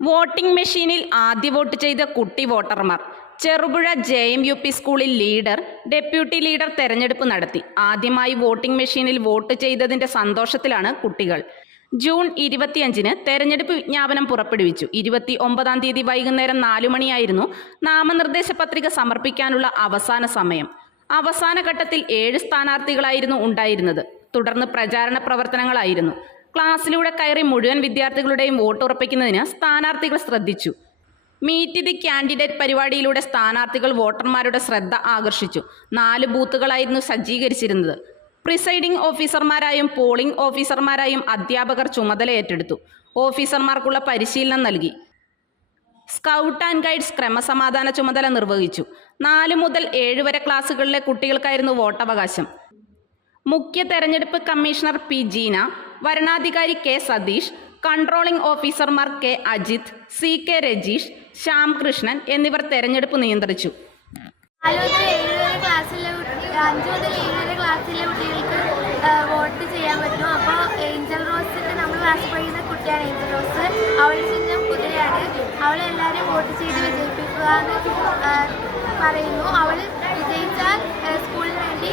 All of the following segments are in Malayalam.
വോട്ടിംഗ് മെഷീനിൽ ആദ്യ വോട്ട് ചെയ്ത കുട്ടി വോട്ടർമാർ. ചെറുപുഴ JMUP സ്കൂളിൽ ലീഡർ, ഡെപ്യൂട്ടി ലീഡർ തെരഞ്ഞെടുപ്പ് നടത്തി. ആദ്യമായി വോട്ടിംഗ് മെഷീനിൽ വോട്ട് ചെയ്തതിന്റെ സന്തോഷത്തിലാണ് കുട്ടികൾ. ജൂൺ 25-ന് തെരഞ്ഞെടുപ്പ് വിജ്ഞാപനം പുറപ്പെടുവിച്ചു. 29-ാം തീയതി വൈകുന്നേരം 4 മണിയായിരുന്നു നാമനിർദ്ദേശ പത്രിക സമർപ്പിക്കാനുള്ള അവസാന സമയം. അവസാന ഘട്ടത്തിൽ 7 സ്ഥാനാർത്ഥികളായിരുന്നു ഉണ്ടായിരുന്നത്. തുടർന്ന് പ്രചാരണ പ്രവർത്തനങ്ങളായിരുന്നു. ക്ലാസ്സിലൂടെ കയറി മുഴുവൻ വിദ്യാർത്ഥികളുടെയും വോട്ട് ഉറപ്പിക്കുന്നതിന് സ്ഥാനാർത്ഥികൾ ശ്രദ്ധിച്ചു. മീറ്റ് ദി കാൻഡിഡേറ്റ് പരിപാടിയിലൂടെ സ്ഥാനാർത്ഥികൾ വോട്ടർമാരുടെ ശ്രദ്ധ ആകർഷിച്ചു. 4 ബൂത്തുകളായിരുന്നു സജ്ജീകരിച്ചിരുന്നത്. പ്രിസൈഡിംഗ് ഓഫീസർമാരായും പോളിംഗ് ഓഫീസർമാരായും അധ്യാപകർ ചുമതല ഏറ്റെടുത്തു. ഓഫീസർമാർക്കുള്ള പരിശീലനം നൽകി. സ്കൗട്ട് ആൻഡ് ഗൈഡ്സ് ക്രമസമാധാന ചുമതല നിർവഹിച്ചു. 4 മുതൽ 7 വരെ ക്ലാസ്സുകളിലെ കുട്ടികൾക്കായിരുന്നു വോട്ടവകാശം. മുഖ്യ തെരഞ്ഞെടുപ്പ് കമ്മീഷണർ P. ജീന, വരണാധികാരി K. സതീഷ്, കൺട്രോളിംഗ് ഓഫീസർമാർ K. Ajith, C. K. Rajeesh, Shyam Krishnan എന്നിവർ തെരഞ്ഞെടുപ്പ് നിയന്ത്രിച്ചു. 5 മുതൽ 7 വരെ ക്ലാസ്സിലെ കുട്ടികൾക്ക് വോട്ട് ചെയ്യാൻ പറ്റും. അപ്പോൾ ഏഞ്ചൽ റോസിൻ്റെ നമ്മൾ ക്ലാസ്സിൽ പഠിക്കുന്ന കുട്ടിയാണ് ഏഞ്ചൽ റോസ്. അവളുടെ ചിഹ്നം കുതിരയാണ്. അവളെല്ലാവരും വോട്ട് ചെയ്ത് വിജയിപ്പിക്കുക എന്ന് പറയുന്നു. അവൾ വിജയിച്ചാൽ സ്കൂളിന് വേണ്ടി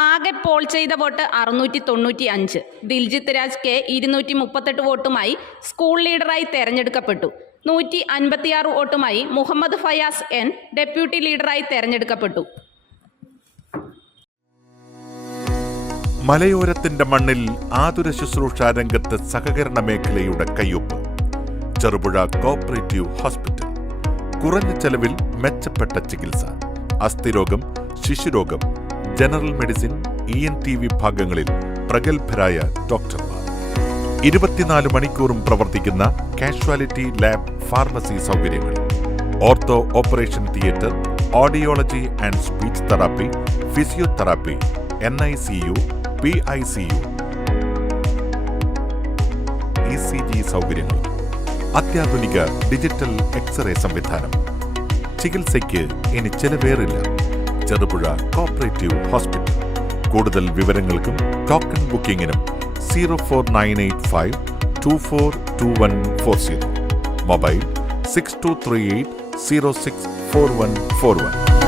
ആകെ പോൾ ചെയ്ത വോട്ട് 695. ദിൽജിത്ത് രാജ് K 238 വോട്ടുമായി സ്കൂൾ ലീഡറായി തെരഞ്ഞെടുക്കപ്പെട്ടു. 156 വോട്ടുമായി മുഹമ്മദ് ഫയാസ് N ഡെപ്യൂട്ടി ലീഡറായി തെരഞ്ഞെടുക്കപ്പെട്ടു. മലയോരത്തിന്റെ മണ്ണിൽ ആതുര ശുശ്രൂഷ രംഗത്ത് സഹകരണ മേഖലയുടെ കയ്യൊപ്പ്. Cherupuzha cooperative hospital. കുറഞ്ഞ ചെലവിൽ മെച്ചപ്പെട്ട ചികിത്സ. അസ്ഥിരോഗം, ശിശുരോഗം, ജനറൽ മെഡിസിൻ, ENT വിഭാഗങ്ങളിൽ പ്രഗത്ഭരായ ഡോക്ടർമാർ. 24 മണിക്കൂറും പ്രവർത്തിക്കുന്ന കാഷ്വാലിറ്റി ലാബ്, ഫാർമസി സൗകര്യങ്ങൾ. Ortho operation theatre, audiology and speech therapy, physiotherapy, NICU, PICU, ECG സൗകര്യങ്ങൾ. അത്യാധുനിക ഡിജിറ്റൽ എക്സ്റേ സംവിധാനം. ചികിത്സയ്ക്ക് ഇനി ചെലവേറില്ല. Cherupuzha cooperative hospital. കൂടുതൽ വിവരങ്ങൾക്കും ടോക്കൺ ബുക്കിംഗിനും 04985 242140. മൊബൈൽ 6238 064141.